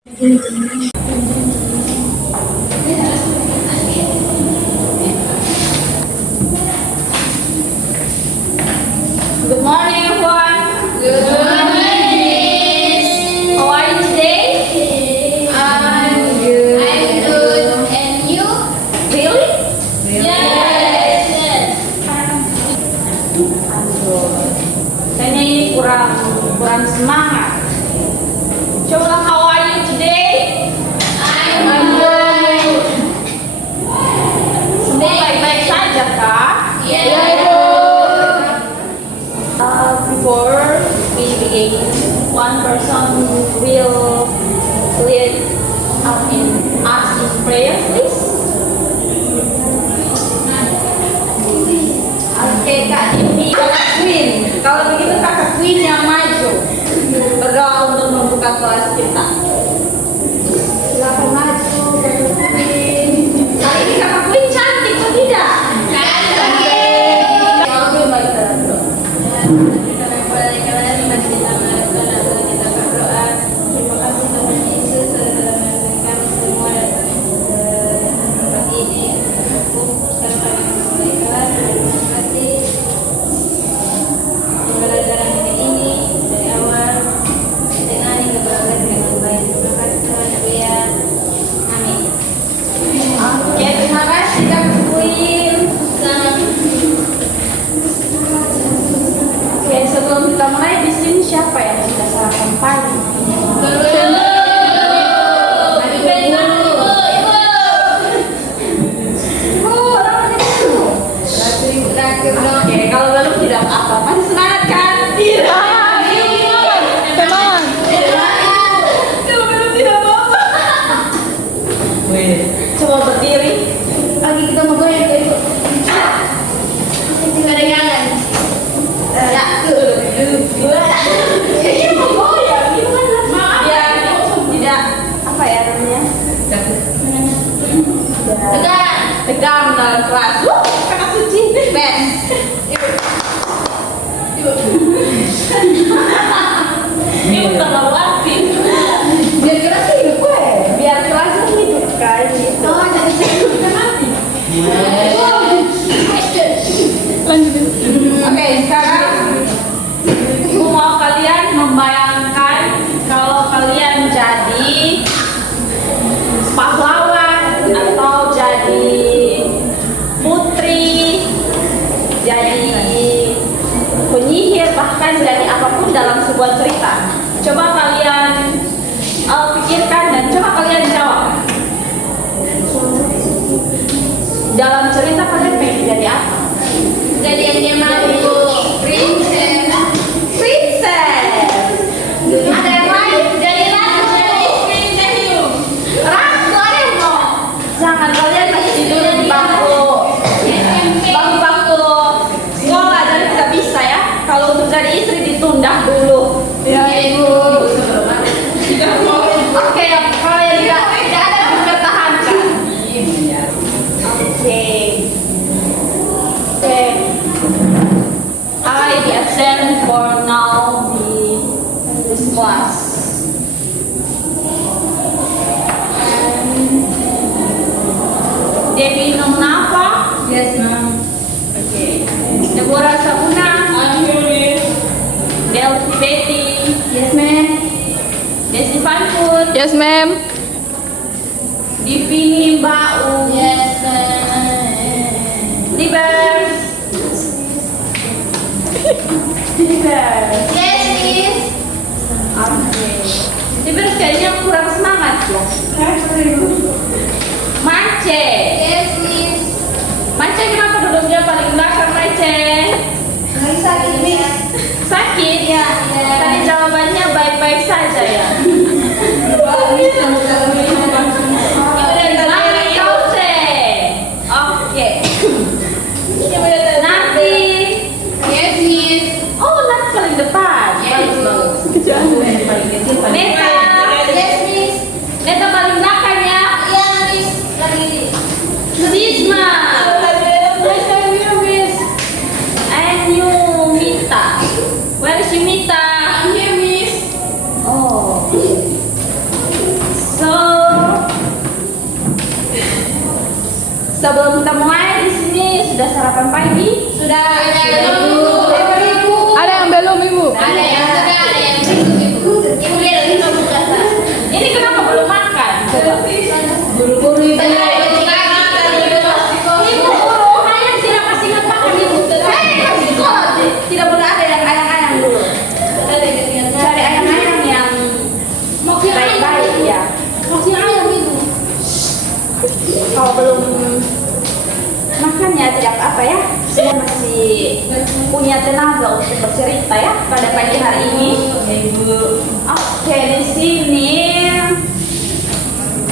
Good morning, everyone. Good morning, Miss. How are you today? I'm good. And you? Really? Yes. Kayaknya ini kurang semangat. Coba, how are you today? I'm good. Semua baik-baik saja kah? Yes. Before we begin, one person will lead us in prayer, please. Oke, Kak Jimmy, Kakak Queen. Kalau begitu Kakak Queen yang maju berdoa untuk membuka kelas kita. Silakan maju, Kakak Queen. Kali ini Kakak Queen cantik atau tidak? Kakak Queen maju dalam doa. Terima kasih Tuhan Yesus telah menyertai kami semua datang ke tempat ini untuk sekarang kami mulai kelas. Terima kasih pembelajaran ini dari awal dengan hingga berakhir dengan baik. Terima kasih Tuhan ya. Amin. Oke, terima kasih Kakak Queen. Oke, sebelum kita mulai di sini siapa yang sudah sarapan pagi? Oke, kalau belum tidak apa-apa. Masih semangat kan? Tidak. Semangat. Kalau belum tidak apa-apa. Coba berdiri. Lagi kita mau goyang itu. Tidak ada jangan. Ya, ini mau goyang. Itu kan ya, tidak apa ya namanya? Tegang dalam kelas. Kakak Suci, best. Ini terlalu aktif. Biar kelas hidup gue. Biar kelas hidup kan. Oh, jadi kita mati. Lanjutin. Oke, sekarang Ibu mau kalian membayangkan kalau kalian jadi pahlawan atau jadi putri, jadi penyihir, bahkan jadi apapun dalam sebuah cerita. Coba kalian pikirkan dan coba kalian jawab. Dalam cerita kalian pengen jadi apa? Jadi yang dia mau princess. Princess. Ada yang lain? Jadi ratu. Ratu ada yang mau? Jangan, kalian masih tidur di bangku sekolah dan tidak bisa ya. Kalau untuk jadi istri ditunda dulu. Ya Ibu. Oke, kalau yang tidak ada mempertahankan. Oke. I be absent for now di this class. Debbie Nomnapa? Yes, ma'am. Okay. Deborah Sabuna? I'm here. Delphi Betty? Yes, ma'am. Desi Fanfut? Yes, ma'am. Divini Mbau? Yes, ma'am. Libers? Libers? Yes, miss. Oke. Libers kayaknya kurang semangat ya. Mace? Yes, miss. Mace kenapa duduknya paling belakang Mace? Lagi sakit, miss. Sakit? Ya. Tadi jawabannya baik-baik saja ya. Mari Kause. Oke. Nanti. Yes, miss. Oh, nanti paling depan. Bagus. Neta. Yes, miss. Neta paling belakang ya. Iya, miss. Lagi. Sisma. Nice to meet you, Miss. And you, Mita. Where is you, Mita? I'm here, miss. Oh. Sebelum kita mulai di sini sudah sarapan pagi? Sudah ada Ada yang belum, Ibu? Ada yang sudah, ada yang belum, Ibu. Ibu lihat kita buka sah. Ini kenapa belum makan? Coba. Buru-buru Ibu. Ibu guru hanya tidak kasih ingat makan ibu. Saya di sekolah tidak boleh ada yang ayang-ayang dulu. Cari ayang-ayang yang baik-baik ya. Masih ayam Ibu. Kalau belum makan ya tidak apa-apa ya. Saya masih punya tenaga untuk bercerita ya pada pagi hari ini. Oke, di sini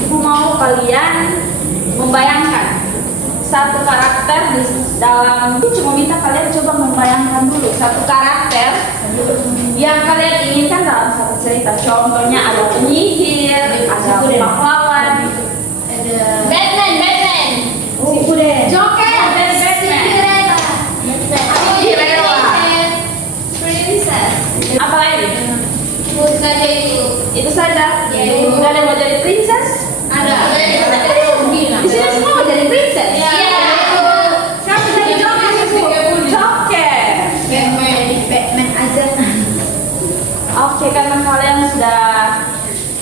Ibu mau kalian membayangkan satu karakter di dalam. Ibu cuma minta kalian coba membayangkan dulu satu karakter yang kalian inginkan dalam satu cerita. Contohnya ada penyihir, ada pahlawan, Ada Batman. Sipu deh. Joker. Cinderella. Cinderella. Princess. Apa lagi? Ibu saja itu. Itu saja. Ya, Ibu. Nggak ada yang mau jadi princess? Ada. Di sini semua mau jadi princess. Iya. Siapa jadi Joker? Joker. Batman aja. Oke, karena kalian sudah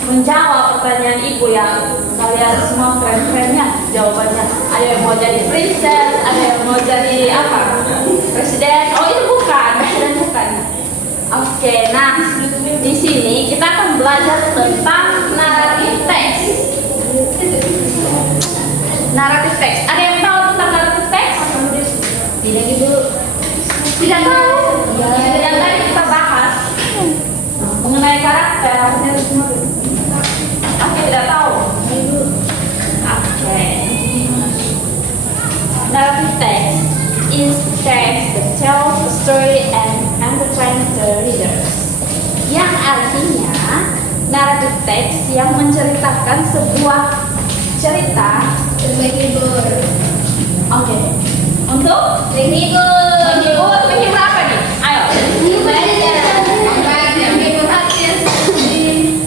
menjawab pertanyaan ibu yang kalian semua keren-kerennya jawabannya. Ada yang mau jadi princess, ada yang mau jadi apa? Presiden. Oh itu bukan, presiden bukan. Oke, nah di sini kita akan belajar tentang naratif teks. Naratif teks. Ada yang tahu tentang naratif teks? Tidak Ibu. Tidak tahu. Ya. Yang tadi kita bahas mengenai karakter. Oke, tidak tahu. Oke. Narrative text is text that tells a story and entertains the readers. Yang artinya narrative text yang menceritakan sebuah cerita. Menghibur. Oke. Untuk menghibur apa nih? Ayo. Menghibur hati yang sedih.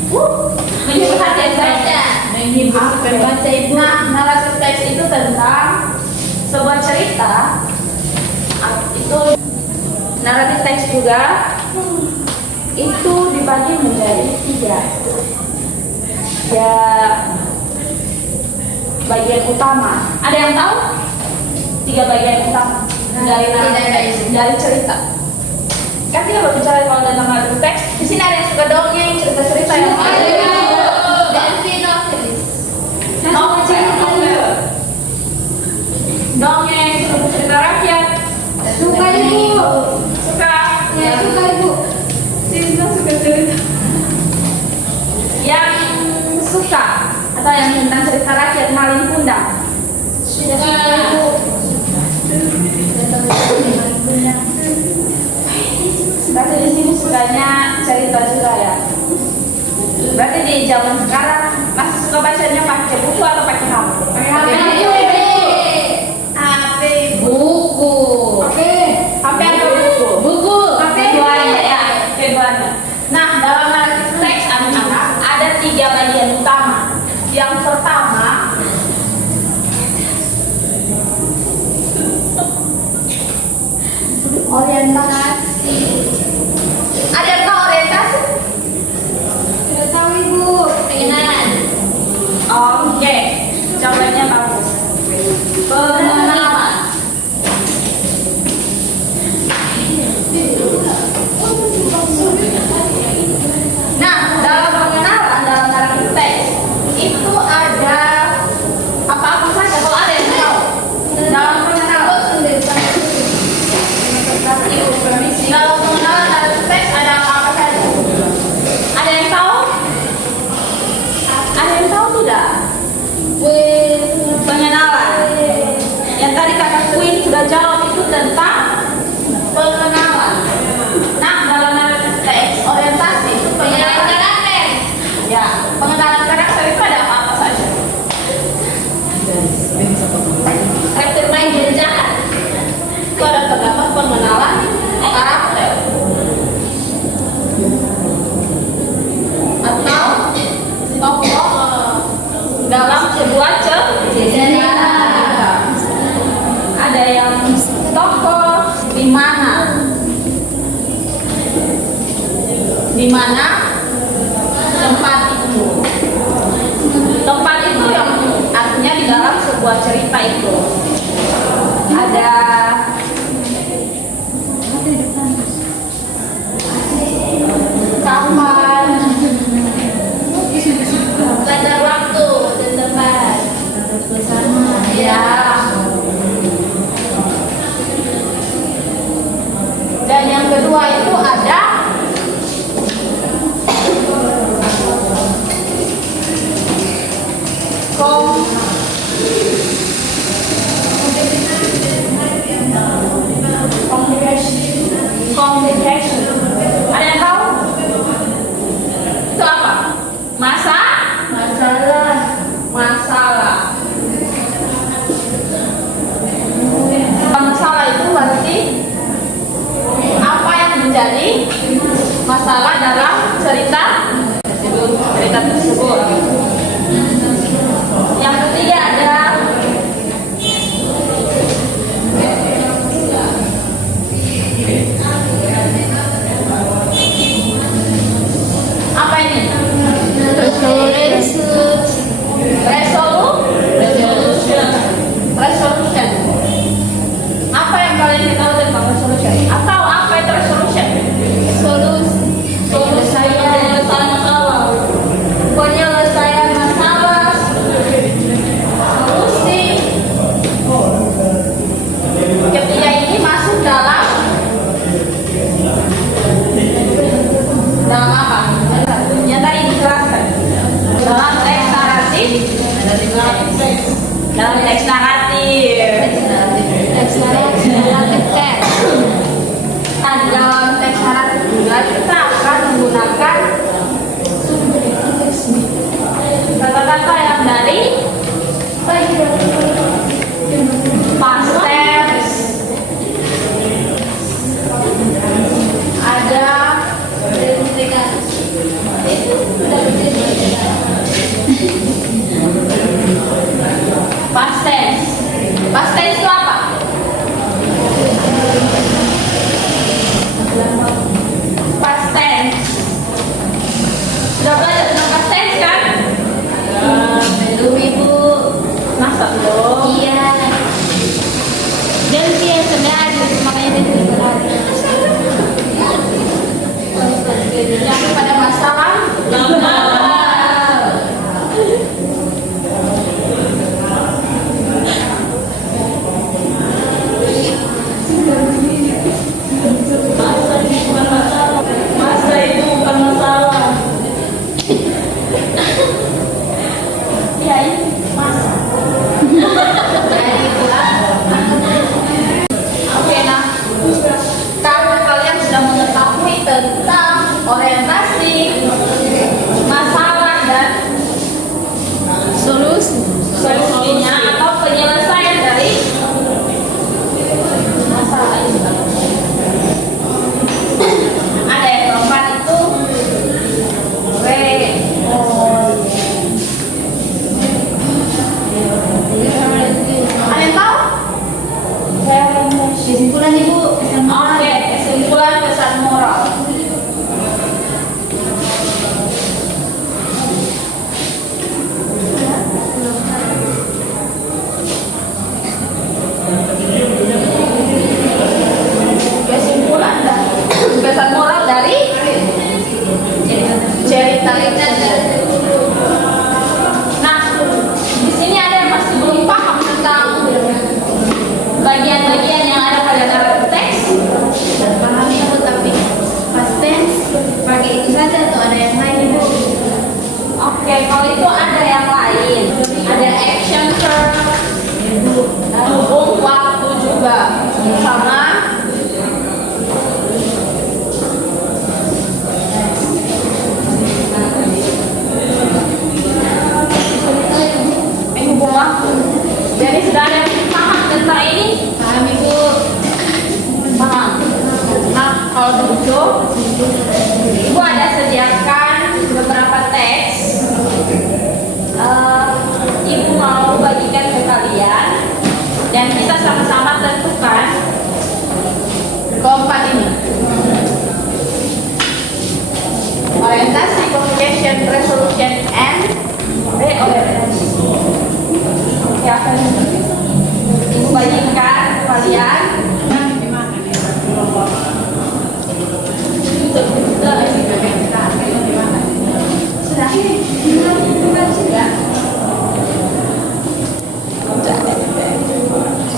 Menghibur hati yang baca. Menghibur pembaca Ibu. Nah, naratif teks itu tentang sebuah cerita. Itu naratif teks juga itu dibagi menjadi 3. Ya, bagian utama. Ada yang tahu? 3 bagian utama dari naratif teks, dari cerita. Kan kita berbicara kalau tentang naratif teks. Di sini ada yang suka dongeng, cerita-cerita yang dongeng, cerita rakyat. Suka Ibu. Suka. Ya, suka Ibu. Cinta suka cerita. Yang suka atau yang tentang cerita rakyat Malin Kundang. Sudah suka Ibu. Berarti di sini sukanya cerita juga ya. Berarti di zaman sekarang masih suka bacanya pakai buku atau pakai HP? Pakai HP. Buku. HP atau buku? Buku. Keduanya ya, keduanya. Nah, dalam naratif teks anak-anak ada 3 bagian utama. Yang pertama orientasi. Ada yang tahu orientasi? Sudah tahu Ibu. Pengenalan. Oke, jawabannya bagus. Pengenalan. Nah, dalam pengenalan dalam naratif teks itu ada apa-apa saja kalau ada yang tahu. Dalam pengenalan, dalam pengenalan naratif teks ada apa-apa saja. Ada yang tahu? Ada yang tahu tidak? Pengenalan. Yang tadi kakak Queen sudah jawab itu tentang pengenalan. Nah, dalam naratif teks orientasi itu pengenalan karakter. Ya, pengenalan karakter itu ada apa saja? Karakter baik dan jahat. Itu ada terdapat pengenalan karakter. Atau tokoh dalam sebuah cerita. Di mana tempat itu? Tempat itu yang artinya di dalam sebuah cerita itu ada kapan, Pada waktu dan tempat bersama. ya. Dan yang kedua itu ada communication. Ada yang tahu? Itu apa? Masalah. Masalah itu berarti apa yang menjadi masalah dalam cerita tersebut. Yang ketiga ada apa ini? Resolution. Apa yang kalian tahu tentang resolution? Atau apa itu resolution? Penyelesaian masalah. Solusi. Ketiga ini masuk dalam apa? Yang tadi dijelaskan. Dalam teks naratif. Nah, di dalam teks naratif juga kita akan menggunakan kata-kata yang dari past tense. Ada past tense. Past tense itu apa? Past tense. Sudah belajar tentang past tense kan? Belum Ibu. Masa belum? Iya. Dan dia sebenarnya makanya dia tidak berani. Yang pada masalah masa itu bukan masalah. Ya ini masa. Oke, nah kalau kalian sudah mengetahui tentang orientasi, masalah dan solusinya atau penyelesaian dari masalah itu. Ada yang keempat itu ada yang tahu? Kesimpulan Ibu. Oke, kesimpulan pesan moral. Kesimpulan dan pesan moral dari cerita itu. Nah, di sini ada yang masih belum paham tentang bagian-bagian yang ada pada dalam teks. Paham Ibu, tapi past tense pakai itu saja atau ada yang lain Ibu? Oke, kalau itu ada yang lain. Ada action verb, hubung waktu juga, sama hubung waktu. Jadi sudah ada yang paham tentang ini? Paham Ibu. Paham. Nah, kalau begitu, Ibu ada sediakan beberapa teks. Ibu mau bagikan ke kalian dan kita sama-sama tentukan resolution and reorientasi. Oke, apa ini? Ibu bagikan kalian. Sudah.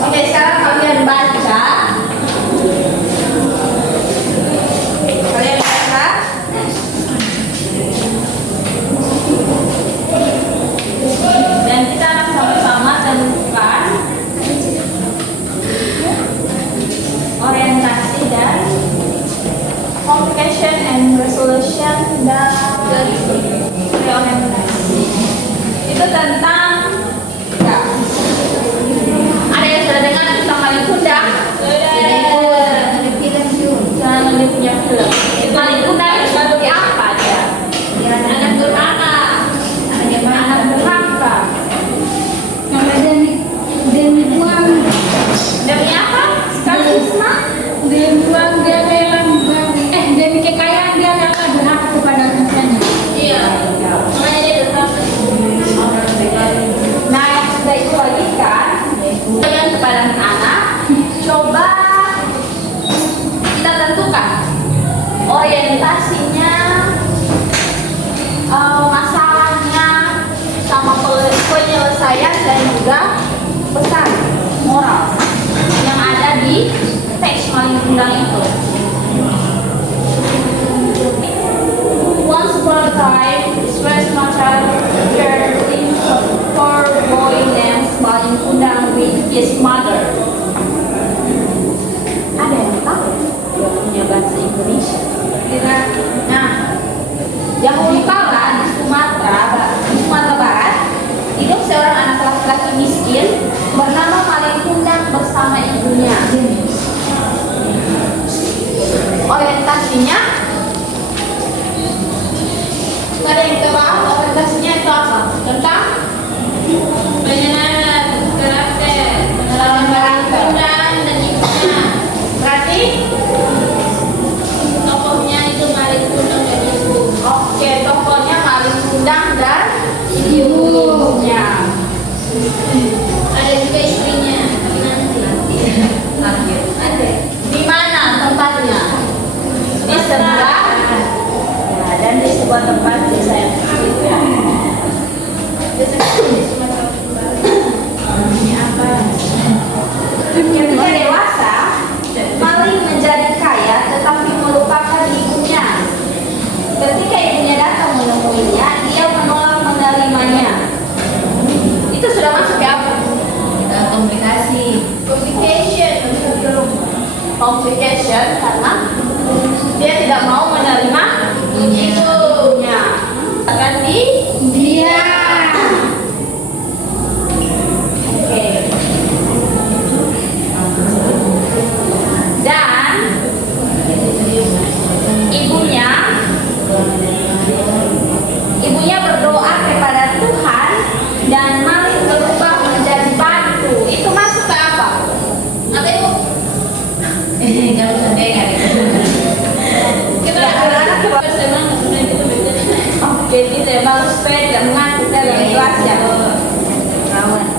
Oke, sekarang kalian baca. Kalian baca. Dan kita akan sama-sama tentukan orientasi dan complication and resolution dan reorientasi. Itu tentang ya. Ada yang sudah dengar tentang Malin Kundang? Jangan lebih punya film. Malin Kundang itu seperti apa dia? Anak durhaka. Anak durhaka. Demi apa? Skalisma? Demi uang dia rela demi kekayaan dia rela durhaka kepada orang tuanya. Iya. Makanya dia durhaka. Nah, yang sudah itu bagikan yang kepada anak, coba kita tentukan orientasinya, masalahnya, sama penyelesaian dan juga pesan moral yang ada di teks Malin Kundang itu. Once upon a time, Sri Sumatra shared in for boy named Malin Kundang with his mother. Ada yang tahu dia punya bahasa Indonesia? Tidak. Nah, dahulu kala di Sumatera Barat, hidup seorang anak laki-laki miskin bernama Malin Kundang bersama ibunya. Orientasinya, nggak ada yang tahu orientasinya itu apa? Tentang Pengenalan karakter, pengenalan Malin Kundang dan ibunya. berarti Tokohnya itu Malin Kundang dan ibu. oke, tokohnya Malin Kundang dan ibunya. Ada juga istrinya, tapi nanti. Ada. Di mana tempatnya? Di sebelah. Ya, dan di sebuah tempat desa yang kecil ya. Ini apa? Ketika dewasa, Malin menjadi kaya tetapi melupakan ibunya. Ketika ibunya datang menemuinya, dia menolak menerimanya. Itu sudah masuk ya apa? Komunikasi. Complication karena dia tidak mau menerima ibunya. Akan dia. Oke. Dan ibunya berdoa kepada Tuhan dan Malin berubah menjadi batu. Itu masuk ke apa? Apa itu? Nggak usah dengar. Kita anak-anak oke, tidak baru supaya tidak mengantuk dalam kelas ya.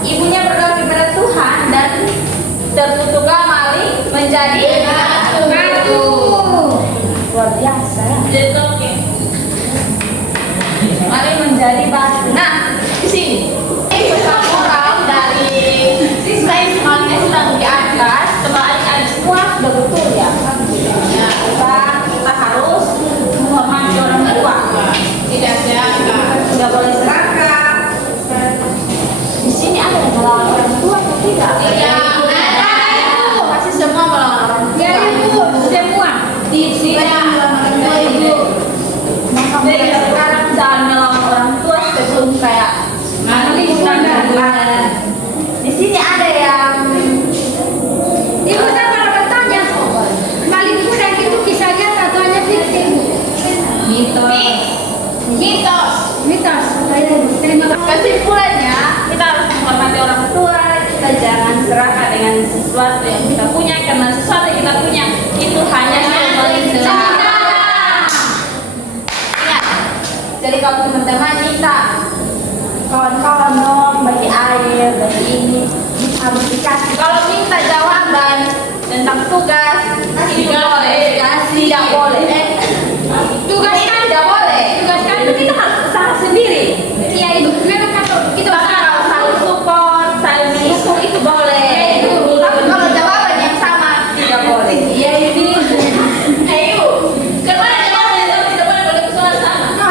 Ibunya berdoa kepada Tuhan dan tertutuplah Malin menjadi batu. Luar biasa. Malin menjadi batu. Nah, di sini pesan moral dari siswa Malin yang sedang di atas, teman-teman semua sudah betul ya. Ya, kita harus menghormati orang tua. Tidak tidak boleh serakah. Di sini ada yang melawan orang tua atau tidak? Tidak ada. Pasti semua melawan orang tua. Ya ibu, semua. Di sini melawan orang tua ibu. Maka mulai sekarang jangan melawan orang tua sebelum kayak Malin Kundang. Di sini ada yang Ibu saya pernah bertanya, Malin Kundang itu kisahnya atau hanya fiktif? mitos. Mitos. Terima kasih. Kesimpulannya, kita harus menghormati orang tua. Kita jangan serakah dengan sesuatu yang kita punya, karena sesuatu yang kita punya itu hanya yang paling sementara. Ingat, jadi kalau teman-teman minta kawan-kawan dong bagi air, bagi ini harus dikasih. Kalau minta jawaban tentang tugas tidak boleh, tidak boleh. Tugas kan tidak boleh. Tugas kan itu kita harus usaha sendiri. Iya itu memang kalau kita Bahkan kalau saling support, saling mendukung itu boleh. Tapi kalau jawaban yang sama tidak boleh. Iya ini. Ayo. Karena jawabannya sama tidak boleh kalau soal sama.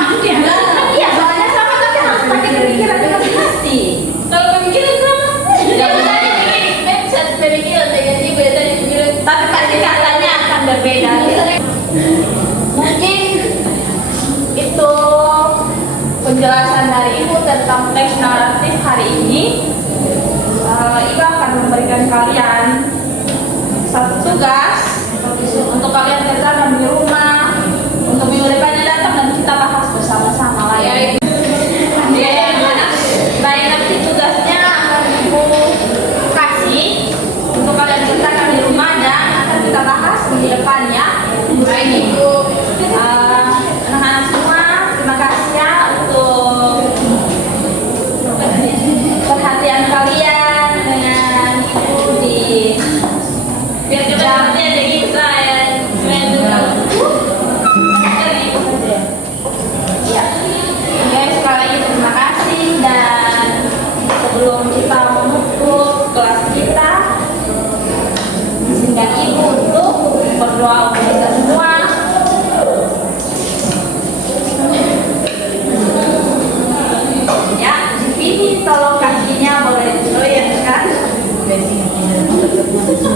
Iya, soalnya sama tapi harus pakai pemikiran masing-masing. Kalau pemikiran sama. Tidak Yang boleh. tadi mindset pemikiran dengan ibu yang tadi pemikiran. Tapi pasti katanya akan berbeda. Mungkin itu penjelasan dari Ibu tentang teks naratif hari ini. Ibu akan memberikan kalian satu tugas untuk kalian kerjakan di rumah untuk minggu depannya datang dan kita bahas bersama-sama lagi. Baik, nanti tugasnya akan Ibu kasih untuk kalian kerjakan di rumah dan akan kita bahas minggu depannya. Baik Ibu, anak-anak semua, terima kasih ya untuk perhatian kalian dengan Ibu di Biar kita nanti ada kita yang ya. Oke, sekali lagi terima kasih dan sebelum kita menutup kelas kita, izinkan Ibu untuk berdoa untuk kita semua. Ya, ini tolong kakinya boleh digoyangkan.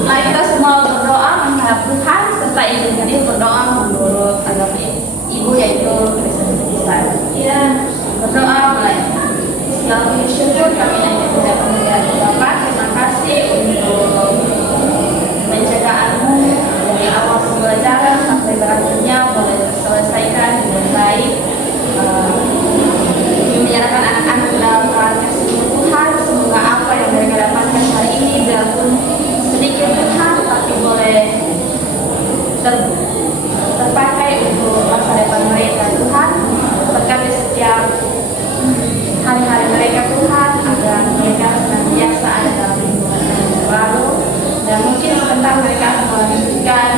Mari kita semua berdoa menghadap Tuhan serta izinkan Ibu berdoa menurut agama Ibu yaitu Kristen Islam. Ya, berdoa mulai. Selalu puji syukur kami yang tidak kemudian Bapa, terima kasih untuk penjagaanmu dari awal pembelajaran sampai berakhirnya boleh terselesaikan dengan baik. Menyerahkan anak-anak dalam tangan kasih Tuhan. Semoga apa yang mereka dapatkan hari ini biarpun sedikit Tuhan, tapi boleh terpakai untuk masa depan mereka Tuhan. Berkati setiap hari-hari mereka Tuhan agar mereka senantiasa ada dalam lingkungan yang baru dan mungkin sebentar mereka akan melanjutkan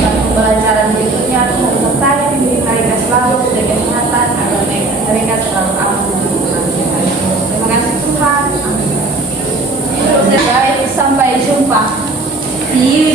pembelajaran berikutnya. Tuhan sertai diri mereka selalu dengan kesehatan agar mereka selalu aman dan Tuhan. Terima kasih Tuhan. Amin. Baik, sampai jumpa. See you.